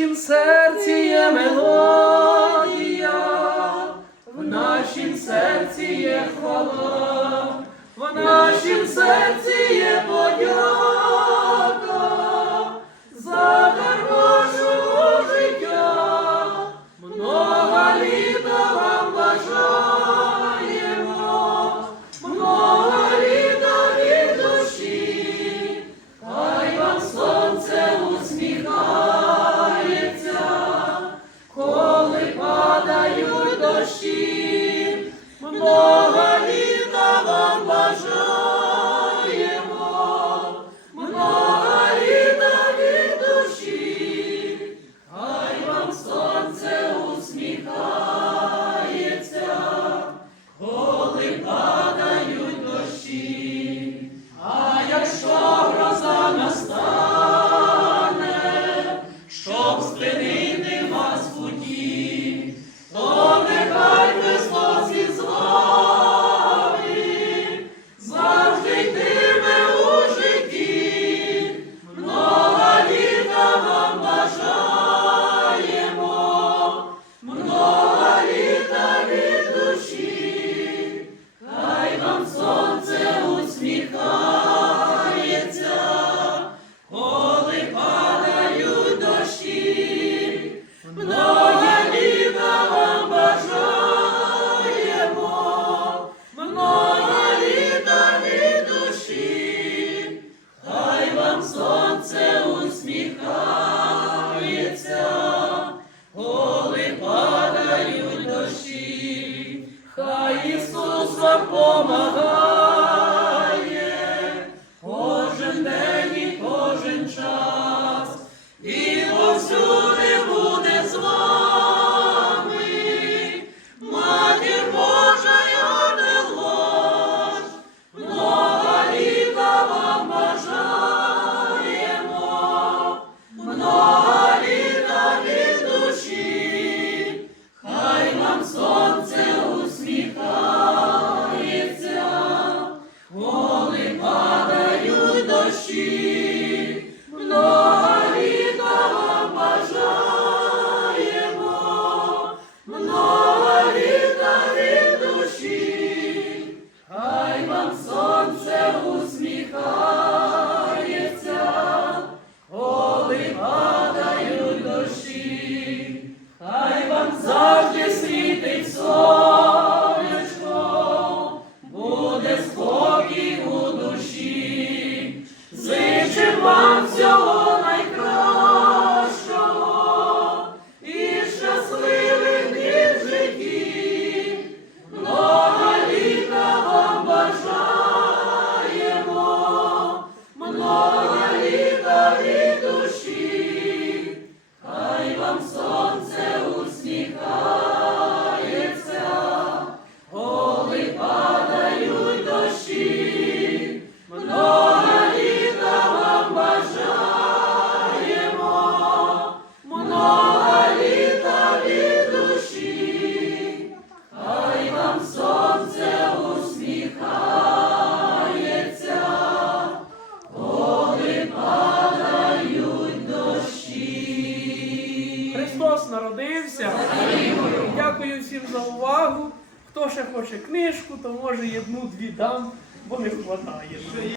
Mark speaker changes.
Speaker 1: нашім серці є мелодія, в нашім серці є хвала, в нашім серці є подяка. Amen. усміхається, коли падають дощі, хай Ісус вам.
Speaker 2: Lord. народився. Дякую всім за увагу. Хто ще хоче книжку, то може одну-дві дам, бо не вистачає.